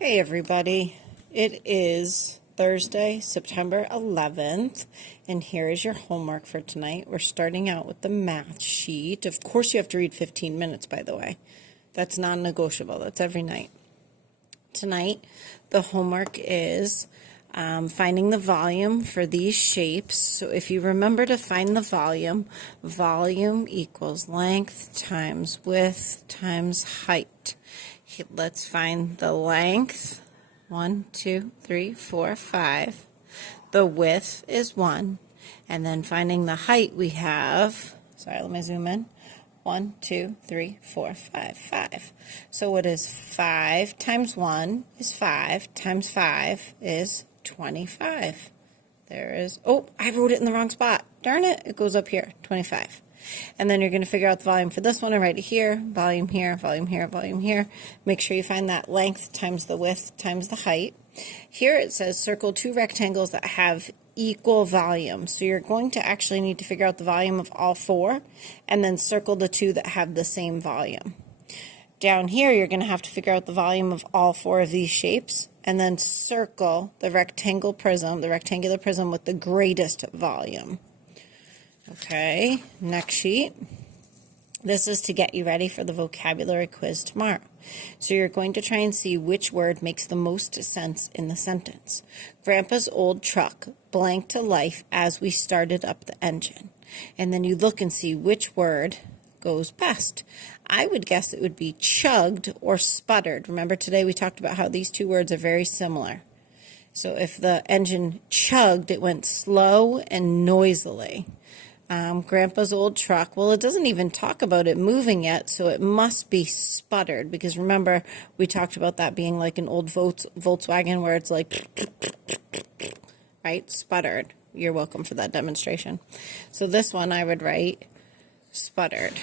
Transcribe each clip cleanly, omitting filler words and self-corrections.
Hey everybody, it is Thursday, September 11th, and here is your homework for tonight. We're starting out with the math sheet. Of course you have to read 15 minutes, by the way. That's non-negotiable. That's every night. Tonight, the homework is finding the volume for these shapes. So if you remember to find the volume, volume equals length times width times height. Let's find the length. 1, 2, 3, 4, 5. The width is 1. And then finding the height we have, sorry, let me zoom in. 1, 2, 3, 4, 5, 5. So what is 5 times 1 is 5 times 5 is 25. There is, oh, I wrote it in the wrong spot. Darn it, it goes up here, 25. And then you're going to figure out the volume for this one and write it here, volume here, volume here, volume here. Make sure you find that length times the width times the height. Here it says circle two rectangles that have equal volume. So you're going to actually need to figure out the volume of all four and then circle the two that have the same volume. Down here you're going to have to figure out the volume of all four of these shapes and then circle the rectangular prism with the greatest volume. Okay, next sheet. This is to get you ready for the vocabulary quiz tomorrow. So you're going to try and see which word makes the most sense in the sentence. Grandpa's old truck blanked to life as we started up the engine. And then you look and see which word goes best. I would guess it would be chugged or sputtered. Remember today we talked about how these two words are very similar. So if the engine chugged, it went slow and noisily. Grandpa's old truck, well, it doesn't even talk about it moving yet, so it must be sputtered, because remember, we talked about that being like an old Volkswagen where it's like, right, sputtered. You're welcome for that demonstration. So this one I would write sputtered.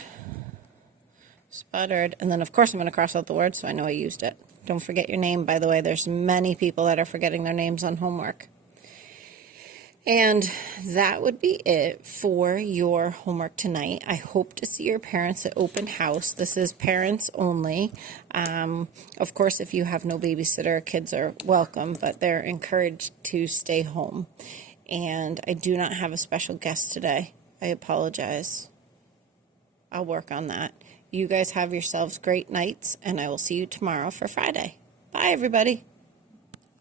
Sputtered, and then of course I'm going to cross out the word so I know I used it. Don't forget your name, by the way. There's many people that are forgetting their names on homework. And that would be it for your homework tonight. I hope to see your parents at open house. This is parents only. Of course, if you have no babysitter, kids are welcome, but they're encouraged to stay home. And I do not have a special guest today. I apologize. I'll work on that. You guys have yourselves great nights, and I will see you tomorrow for Friday. Bye, everybody.